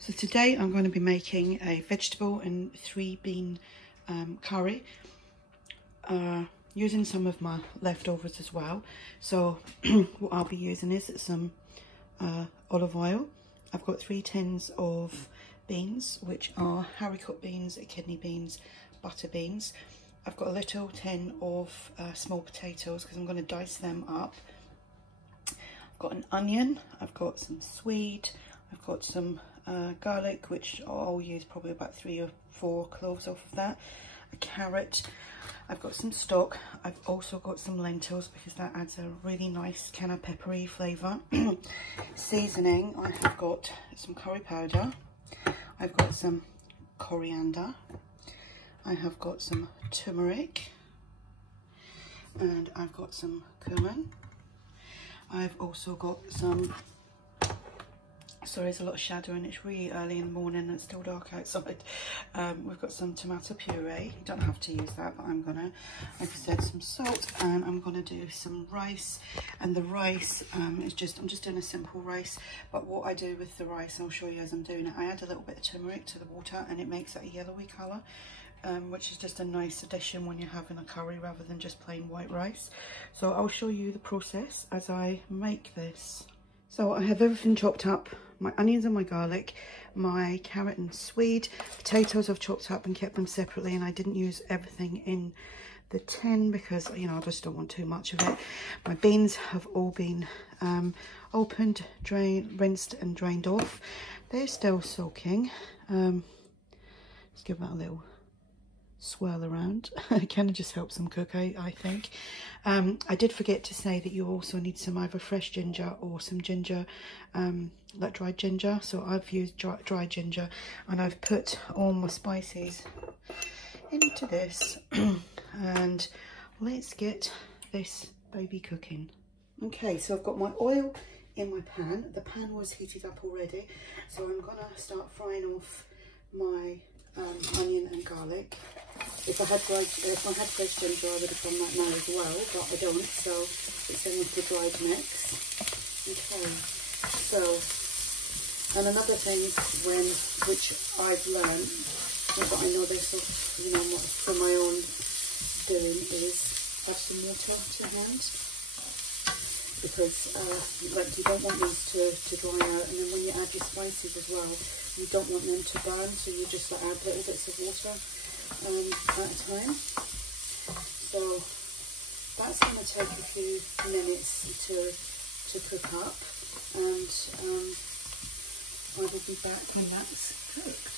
So today I'm going to be making a vegetable and 3 bean curry, using some of my leftovers as well. So what I'll be using is some olive oil. I've got 3 tins of beans, which are haricot beans, kidney beans, butter beans. I've got a little tin of small potatoes because I'm going to dice them up. I've got an onion, I've got some swede, I've got some garlic, which I'll use probably about 3 or 4 cloves off of that, a carrot, I've got some stock, I've also got some lentils because that adds a really nice kind of peppery flavour. Seasoning, I have got some curry powder, I've got some coriander, I have got some turmeric, and I've got some cumin. I've also got some, sorry, there's a lot of shadow and it's really early in the morning and it's still dark outside. We've got some tomato puree. You don't have to use that, but I'm gonna, like I said, some salt, and I'm gonna do some rice. And the rice is just, I'm just doing a simple rice, but what I do with the rice, I'll show you as I'm doing it, I add a little bit of turmeric to the water and it makes it a yellowy colour. Which is just a nice addition when you're having a curry rather than just plain white rice. So I'll show you the process as I make this. So I have everything chopped up, my onions and my garlic, my carrot and swede, potatoes I've chopped up and kept them separately, and I didn't use everything in the tin because, you know, I just don't want too much of it. My beans have all been opened, drained, rinsed and drained off. They're still soaking. Let's give that a little swirl around. It kind of just helps them cook, I think. I did forget to say that you also need some either fresh ginger or some ginger, like dried ginger. So I've used dry ginger, and I've put all my spices into this and let's get this baby cooking. Okay, so I've got my oil in my pan. The pan was heated up already, so I'm gonna start frying off my onion and garlic. If I had fresh ginger, I would have done that now as well, but I don't, so it's in with the dried mix. Okay, so, and another thing which I've learned, but I know this, you know, from my own doing, is have some water to hand, because like you don't want these to dry out, and then when you add your spices as well, you don't want them to burn, so you just add little bits of water at a time. So that's going to take a few minutes to cook up, and I will be back when that's cooked.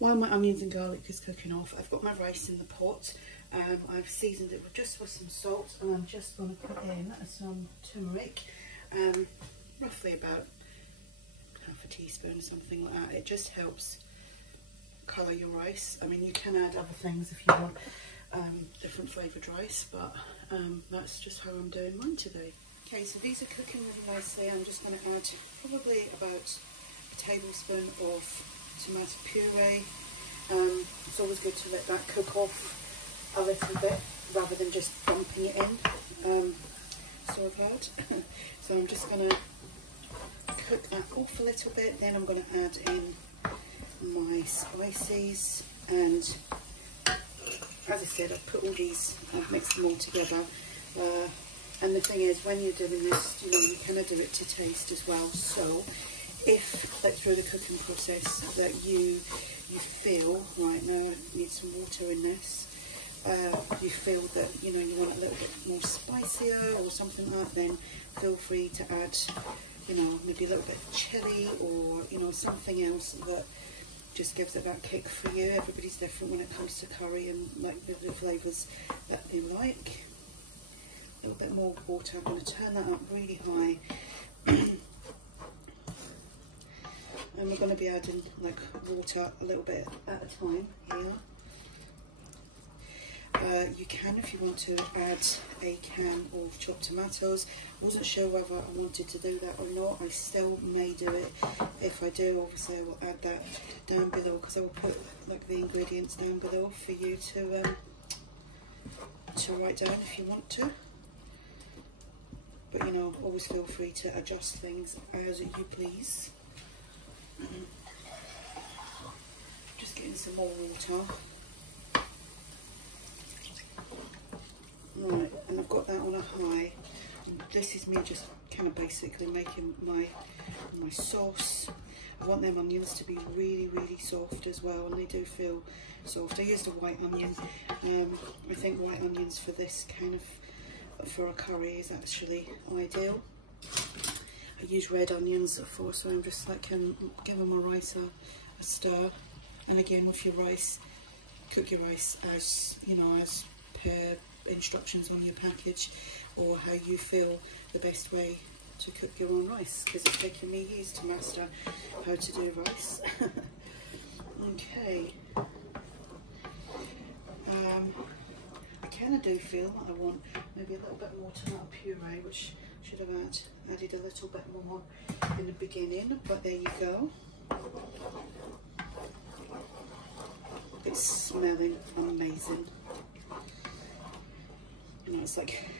While my onions and garlic is cooking off, I've got my rice in the pot. I've seasoned it just with some salt, and I'm just going to put in some turmeric, roughly about half a teaspoon, something like that. It just helps colour your rice. I mean, you can add other things if you want different flavoured rice, but that's just how I'm doing mine today. Okay, so these are cooking really nicely. I'm just going to add probably about a tablespoon of tomato puree. It's always good to let that cook off a little bit rather than just dumping it in. So I've heard. So I'm just going to cook that off a little bit, then I'm going to add in my spices, and as I said, I've put all these, I've mixed them all together, and the thing is, when you're doing this, you know, you kind of do it to taste as well. So if, like, through the cooking process that you feel, right, now I need some water in this, you feel that, you know, you want a little bit more spicier or something like that, then feel free to add, you know, maybe a little bit of chili, or, you know, something else that just gives it that kick for you. Everybody's different when it comes to curry and like the flavours that they like. A little bit more water. I'm going to turn that up really high. And we're going to be adding like water a little bit at a time here. You can, if you want to, add a can of chopped tomatoes. I wasn't sure whether I wanted to do that or not. I still may do it. If I do, obviously I will add that down below, because I will put like the ingredients down below for you to write down if you want to. But, you know, always feel free to adjust things as you please. getting some more water. Right, and I've got that on a high. And this is me just kind of basically making my sauce. I want them onions to be really, really soft as well, and they do feel soft. I used a white onion. I think white onions for this kind of, for a curry, is actually ideal. I use red onions for, so I'm just like giving my rice a stir. And again, with your rice, cook your rice as, you know, as per instructions on your package, or how you feel the best way to cook your own rice, because it's taken me years to master how to do rice. Okay. I kind of do feel that I want maybe a little bit more tomato puree, which should have added a little bit more in the beginning, but there you go. It's smelling amazing. You know, it's like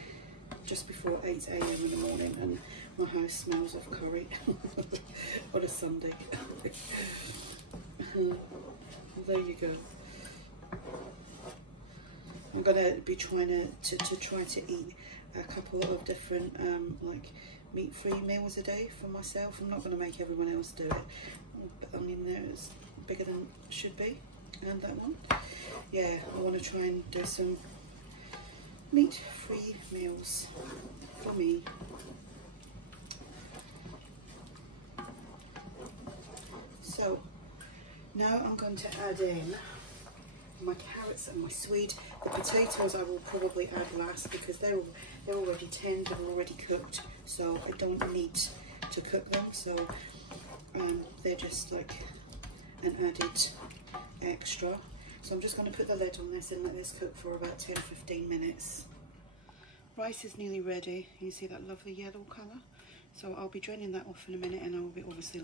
just before 8 AM in the morning and my house smells of curry on a Sunday. There you go. I'm gonna be trying to try to eat a couple of different like meat-free meals a day for myself. I'm not gonna make everyone else do it. But I mean, there is bigger than it should be. And that one, yeah, I want to try and do some meat-free meals for me. So now I'm going to add in my carrots and my swede. The potatoes I will probably add last because they're already tinned and already cooked, so I don't need to cook them. So they're just like an added extra. So I'm just going to put the lid on this and let this cook for about 10-15 minutes. Rice is nearly ready. You see that lovely yellow colour? So I'll be draining that off in a minute, and I'll be obviously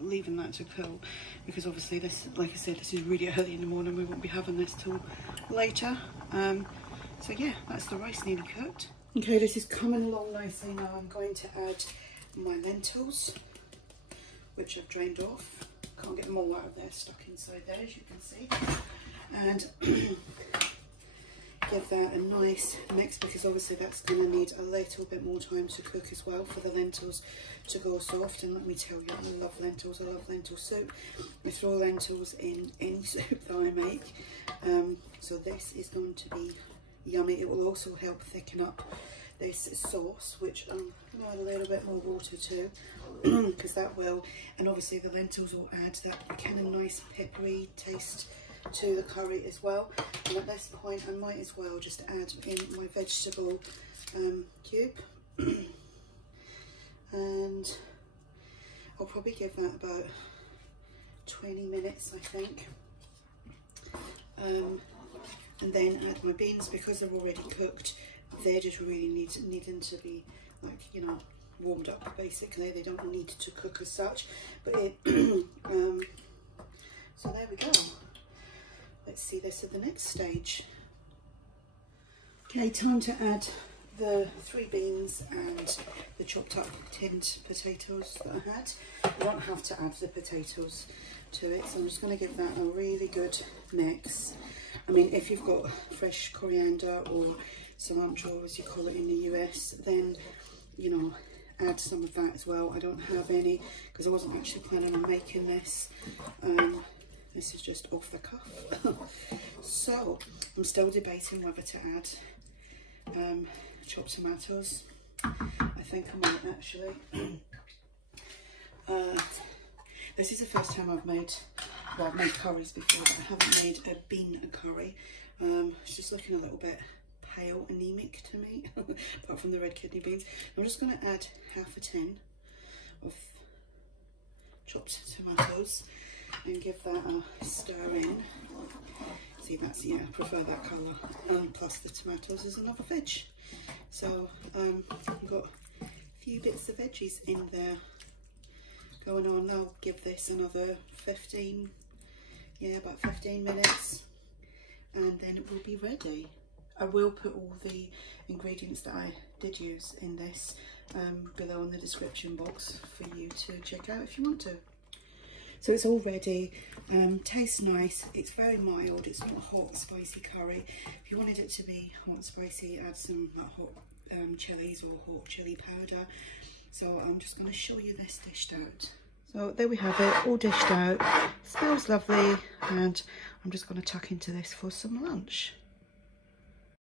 leaving that to cool, because obviously this, like I said, this is really early in the morning. We won't be having this till later. So yeah, that's the rice nearly cooked. Okay, this is coming along nicely now. I'm going to add my lentils, which I've drained off. Can't get them all out of there, stuck inside there, as you can see. And give that a nice mix, because obviously that's going to need a little bit more time to cook as well for the lentils to go soft. And let me tell you, I love lentils. I love lentil soup. I throw lentils in any soup that I make. So this is going to be yummy. It will also help thicken up this sauce, which I'm going to add a little bit more water to, because that will, and obviously the lentils will add that kind of nice peppery taste to the curry as well. And at this point I might as well just add in my vegetable cube, and I'll probably give that about 20 minutes, I think. And then add my beans, because they're already cooked. They're just really needing to be, like, you know, warmed up basically. They don't need to cook as such, but it so there we go. Let's see this at the next stage. Okay, time to add the 3 beans and the chopped up tinned potatoes that I had. You won't have to add the potatoes to it, so I'm just going to give that a really good mix. I mean, if you've got fresh coriander or cilantro, as you call it in the US, then, you know, add some of that as well. I don't have any because I wasn't actually planning on making this. This is just off the cuff. So I'm still debating whether to add chopped tomatoes. I think I might actually. This is the first time I've made, well, I've made curries before, but I haven't made a bean curry. It's just looking a little bit pale, anemic to me, apart from the red kidney beans. I'm just going to add half a tin of chopped tomatoes and give that a stir in. See, that's, yeah, I prefer that colour. Plus the tomatoes is another veg. So I've got a few bits of veggies in there going on. I'll give this another 15, yeah, about 15 minutes, and then it will be ready. I will put all the ingredients that I did use in this below in the description box for you to check out if you want to. So it's all ready. Tastes nice. It's very mild. It's not a hot, spicy curry. If you wanted it to be hot and spicy, add some hot chilies or hot chili powder. So I'm just going to show you this dished out. So there we have it, all dished out. Smells lovely, and I'm just going to tuck into this for some lunch.